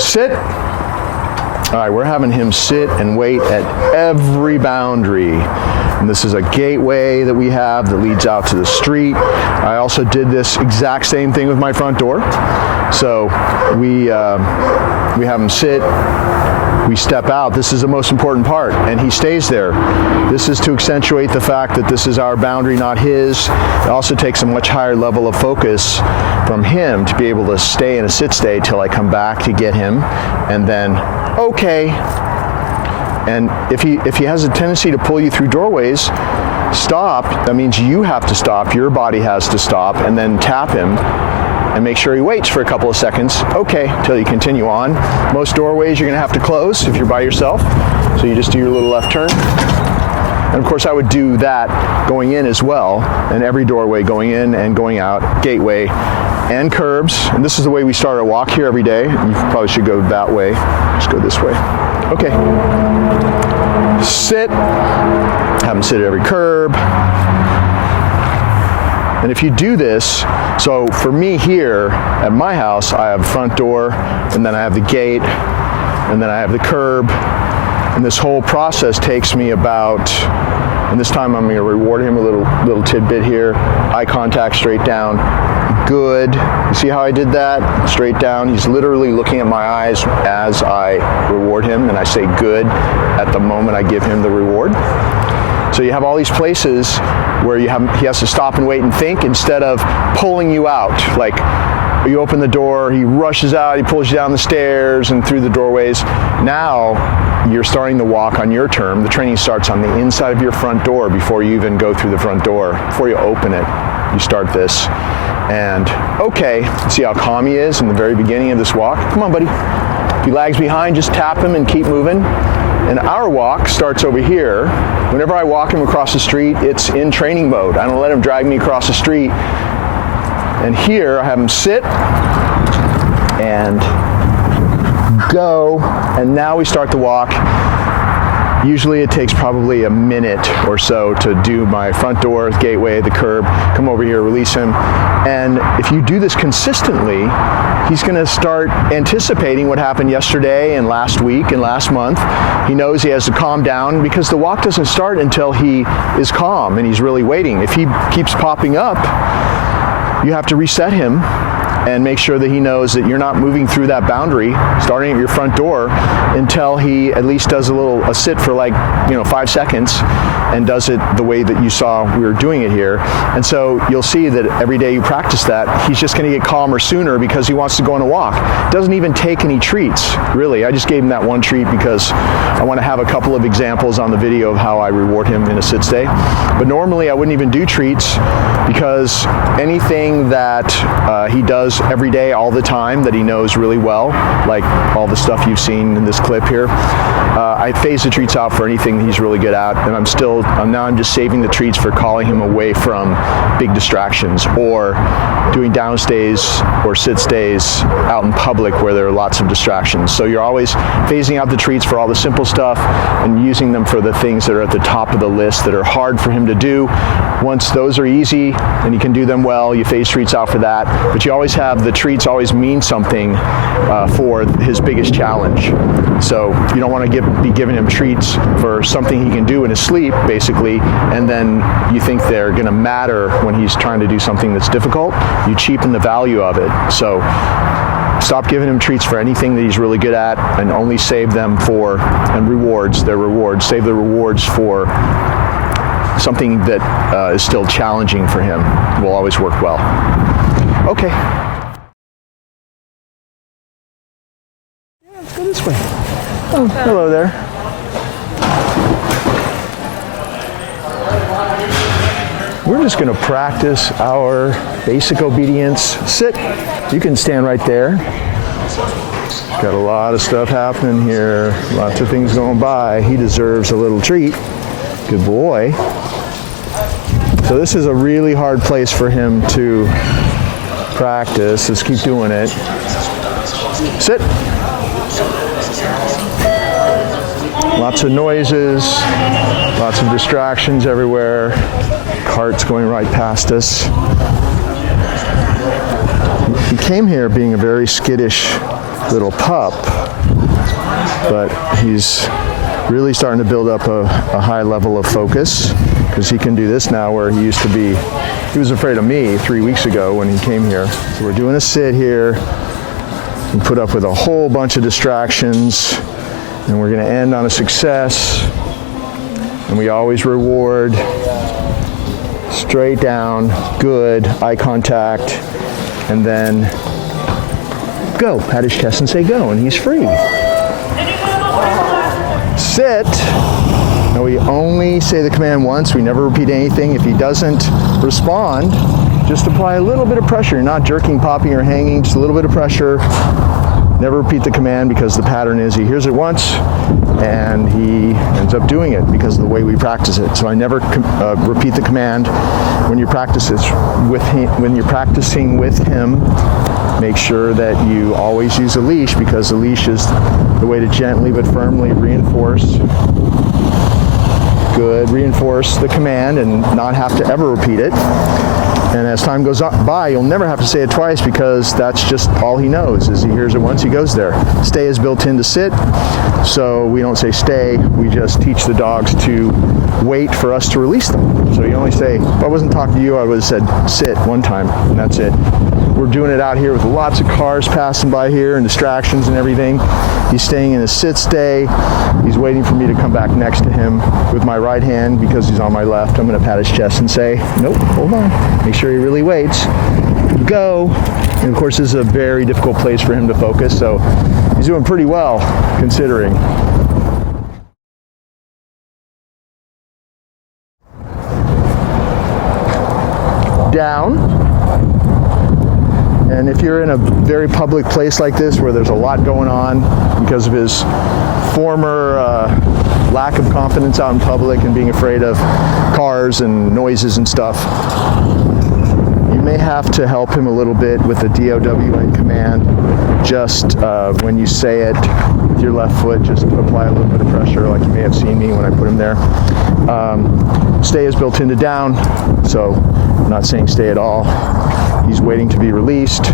Sit. All right, we're having him sit and wait at every boundary. And this is a gateway that we have that leads out to the street. I also did this exact same thing with my front door. So we have him sit, we step out. This is the most important part, and he stays there. This is to accentuate the fact that this is our boundary, not his. It also takes a much higher level of focus from him to be able to stay in a sit-stay till I come back to get him, and then, okay. And if he has a tendency to pull you through doorways, stop. That means you have to stop, your body has to stop, and then tap him and make sure he waits for a couple of seconds. Okay, till you continue on. Most doorways you're gonna have to close if you're by yourself. So you just do your little left turn. And of course I would do that going in as well, and every doorway going in and going out, gateway and curbs. And this is the way we start our walk here every day. You probably should go that way. Just go this way. Okay. Sit. Have him sit at every curb. And if you do this, so for me here at my house, I have front door, and then I have the gate, and then I have the curb. And this whole process takes me about, and this time I'm gonna reward him a little tidbit here. Eye contact straight down. Good. You see how I did that? Straight down. He's literally looking at my eyes as I reward him, and I say good at the moment I give him the reward. So you have all these places where he has to stop and wait and think instead of pulling you out. Like you open the door, he rushes out, he pulls you down the stairs and through the doorways. Now you're starting the walk on your term. The training starts on the inside of your front door before you even go through the front door. Before you open it, you start this. And okay, see how calm he is in the very beginning of this walk? Come on, buddy. If he lags behind, just tap him and keep moving. And our walk starts over here. Whenever I walk him across the street, it's in training mode. I don't let him drag me across the street. And here I have him sit and go. And now we start the walk. Usually it takes probably a minute or so to do my front door, gateway, the curb, come over here, release him. And if you do this consistently, he's gonna start anticipating what happened yesterday and last week and last month. He knows he has to calm down because the walk doesn't start until he is calm and he's really waiting. If he keeps popping up, you have to reset him and make sure that he knows that you're not moving through that boundary, starting at your front door, until he at least does a sit for 5 seconds and does it the way that you saw we were doing it here. And so you'll see that every day you practice that, he's just gonna get calmer sooner because he wants to go on a walk. Doesn't even take any treats, really. I just gave him that one treat because I wanna have a couple of examples on the video of how I reward him in a sit stay. But normally I wouldn't even do treats because anything that he does every day, all the time, that he knows really well, like all the stuff you've seen in this clip here, I phase the treats out for anything he's really good at, and I'm just saving the treats for calling him away from big distractions or doing downstays or sit stays out in public where there are lots of distractions. So you're always phasing out the treats for all the simple stuff and using them for the things that are at the top of the list that are hard for him to do. Once those are easy and he can do them well, you phase treats out for that, but you always have the treats always mean something for his biggest challenge. So you don't want to be giving him treats for something he can do in his sleep, basically, and then you think they're going to matter when he's trying to do something that's difficult. You cheapen the value of it. So stop giving him treats for anything that he's really good at and only save them for, and rewards, their rewards, save the rewards for something that is still challenging for him. Will always work well. Okay. Yeah, let's go this way. Oh, hello there. We're just going to practice our basic obedience. Sit. You can stand right there. Got a lot of stuff happening here. Lots of things going by. He deserves a little treat. Good boy. So this is a really hard place for him to practice. Let's keep doing it. Sit. Lots of noises, lots of distractions everywhere. Carts going right past us. He came here being a very skittish little pup, but he's really starting to build up a high level of focus, because he can do this now where he used to be, he was afraid of me 3 weeks ago when he came here. So we're doing a sit here. We put up with a whole bunch of distractions, and we're going to end on a success. And we always reward straight down, good, eye contact, and then go. Pat his chest and say go, and he's free. Sit. Now we only say the command once. We never repeat anything. If he doesn't respond, just apply a little bit of pressure. You're not jerking, popping, or hanging, just a little bit of pressure. Never repeat the command, because the pattern is he hears it once and he ends up doing it because of the way we practice it. So I never repeat the command. When you practice it with him, when you're practicing with him, make sure that you always use a leash, because the leash is the way to gently but firmly reinforce. Good, reinforce the command and not have to ever repeat it. And as time goes by, you'll never have to say it twice, because that's just all he knows, is he hears it once, he goes there. Stay is built in to sit, so we don't say stay, we just teach the dogs to wait for us to release them. So you only say, if I wasn't talking to you, I would have said sit one time, and that's it. We're doing it out here with lots of cars passing by here and distractions and everything. He's staying in a sit stay. He's waiting for me to come back next to him with my right hand, because he's on my left. I'm going to pat his chest and say, nope, hold on. Make sure he really waits. Go. And of course, this is a very difficult place for him to focus, so he's doing pretty well, considering. Down. And if you're in a very public place like this where there's a lot going on because of his former lack of confidence out in public and being afraid of cars and noises and stuff, you may have to help him a little bit with the DOWN command. Just when you say it with your left foot, just apply a little bit of pressure, like you may have seen me when I put him there. Stay is built into down, so I'm not saying stay at all. He's waiting to be released.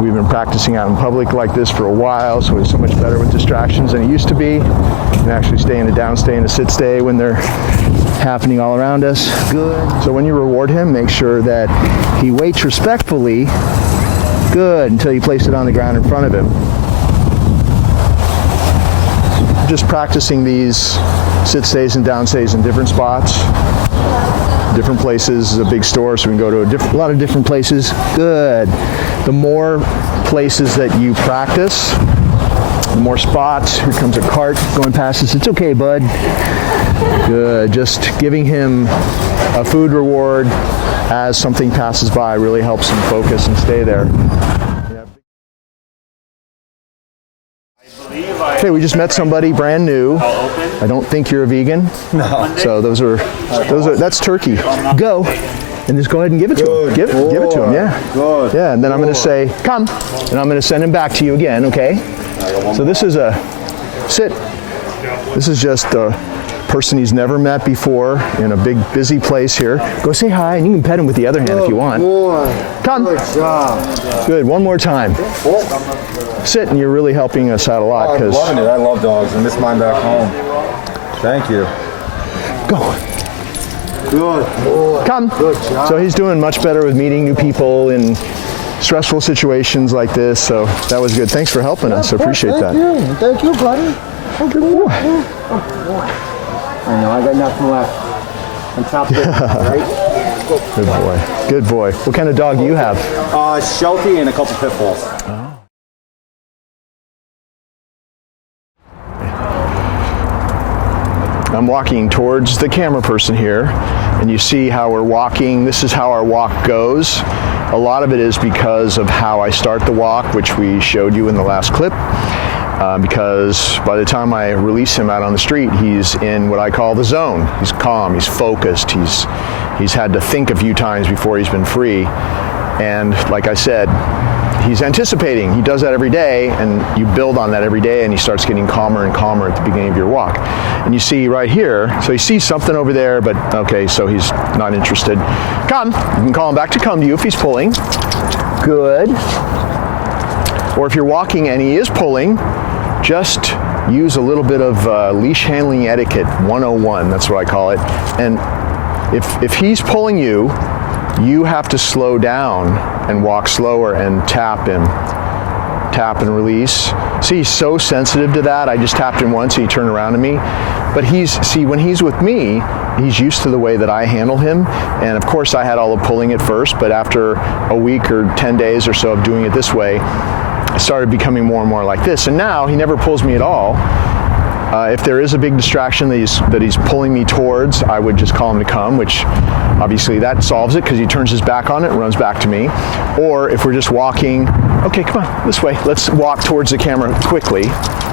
We've been practicing out in public like this for a while, so he's so much better with distractions than he used to be. He can actually stay in a down stay and a sit stay when they're happening all around us. Good. So when you reward him, make sure that he waits respectfully, good, until you place it on the ground in front of him. Just practicing these sit stays and down stays in different spots. Different places. This is a big store, so we can go to a lot of different places. Good. The more places that you practice, the more spots. Here comes a cart going past us. It's okay, bud. Good. Just giving him a food reward as something passes by really helps him focus and stay there. Okay, we just met somebody brand new. I don't think you're a vegan. No. So that's turkey. Go. And just go ahead and give it to him. Give it to him, yeah. Good. Yeah, and then I'm going to say, come. And I'm going to send him back to you again, okay? So this is a sit. This is just a person he's never met before in a big, busy place here. Go say hi, and you can pet him with the other hand if you want. Come. Good job. Good. One more time. Sit, and you're really helping us out a lot. I'm loving it. I love dogs. I miss mine back home. Thank you. Go. Good. Come. Good job. So he's doing much better with meeting new people in stressful situations like this. So that was good. Thanks for helping us. I appreciate that. Thank you, buddy. Good boy. I know. I got nothing left. On top of it, right? Good boy. Good boy. What kind of dog do you have? Sheltie and a couple pit bulls. I'm walking towards the camera person here, and you see how we're walking. This is how our walk goes. A lot of it is because of how I start the walk, which we showed you in the last clip. Because by the time I release him out on the street, he's in what I call the zone. He's calm, he's focused, he's had to think a few times before he's been free. And like I said, he's anticipating. He does that every day, and you build on that every day, and he starts getting calmer and calmer at the beginning of your walk. And you see right here, so he sees something over there, but okay, so he's not interested. Come. You can call him back to come to you if he's pulling. Good. Or if you're walking and he is pulling, just use a little bit of leash handling etiquette 101, that's what I call it. And if he's pulling you, you have to slow down and walk slower and tap him. Tap and release. See, he's so sensitive to that. I just tapped him once and he turned around to me. But when he's with me, he's used to the way that I handle him. And of course I had all the pulling at first, but after a week or 10 days or so of doing it this way, I started becoming more and more like this. And now he never pulls me at all. If there is a big distraction that he's pulling me towards, I would just call him to come, which obviously that solves it because he turns his back on it and runs back to me. Or if we're just walking, okay, come on, this way. Let's walk towards the camera quickly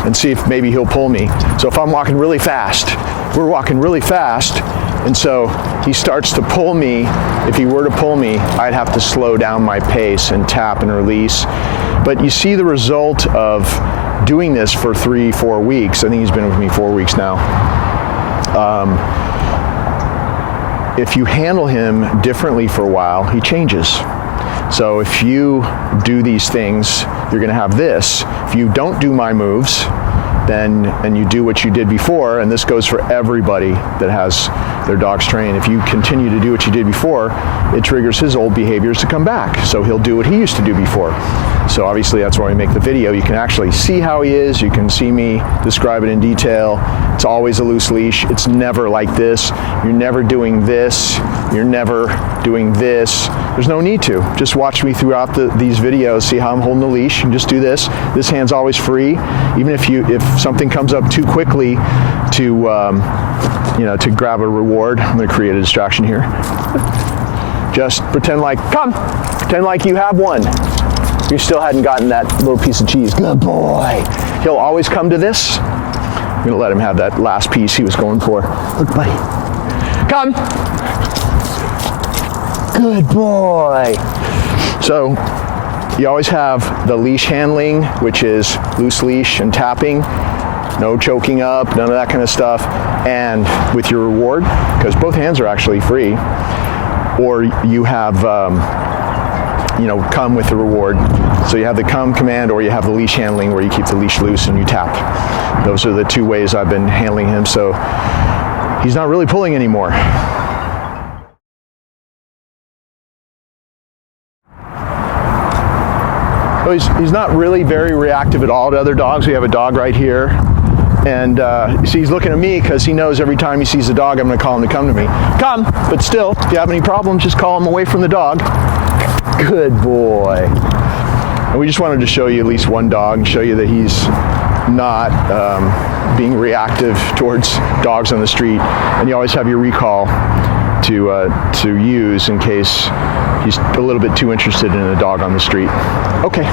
and see if maybe he'll pull me. So if I'm walking really fast, we're walking really fast, and so he starts to pull me. If he were to pull me, I'd have to slow down my pace and tap and release. But you see the result of doing this for 3-4 weeks. I think he's been with me 4 weeks now. If you handle him differently for a while, he changes. So if you do these things, you're gonna have this. If you don't do my moves, and you do what you did before, and this goes for everybody that has their dogs trained, if you continue to do what you did before, it triggers his old behaviors to come back. So he'll do what he used to do before. So obviously that's why we make the video. You can actually see how he is. You can see me describe it in detail. It's always a loose leash. It's never like this. You're never doing this. You're never doing this. There's no need to. Just watch me throughout these videos, see how I'm holding the leash, and just do this. This hand's always free. Even if something comes up too quickly to grab a reward, I'm gonna create a distraction here. Just pretend like you have one. You still hadn't gotten that little piece of cheese. Good boy. He'll always come to this. I'm gonna let him have that last piece he was going for. Look, buddy. Come. Good boy. So you always have the leash handling, which is loose leash and tapping, no choking up, none of that kind of stuff, and with your reward, because both hands are actually free, or you have come with the reward. So you have the come command, or you have the leash handling where you keep the leash loose and you tap. Those are the two ways I've been handling him, so he's not really pulling anymore. So he's not really very reactive at all to other dogs. We have a dog right here, and see, he's looking at me because he knows every time he sees a dog, I'm going to call him to come to me. Come, but still, if you have any problems, just call him away from the dog. Good boy. And we just wanted to show you at least one dog and show you that he's not being reactive towards dogs on the street. And you always have your recall to use in case he's a little bit too interested in a dog on the street. Okay.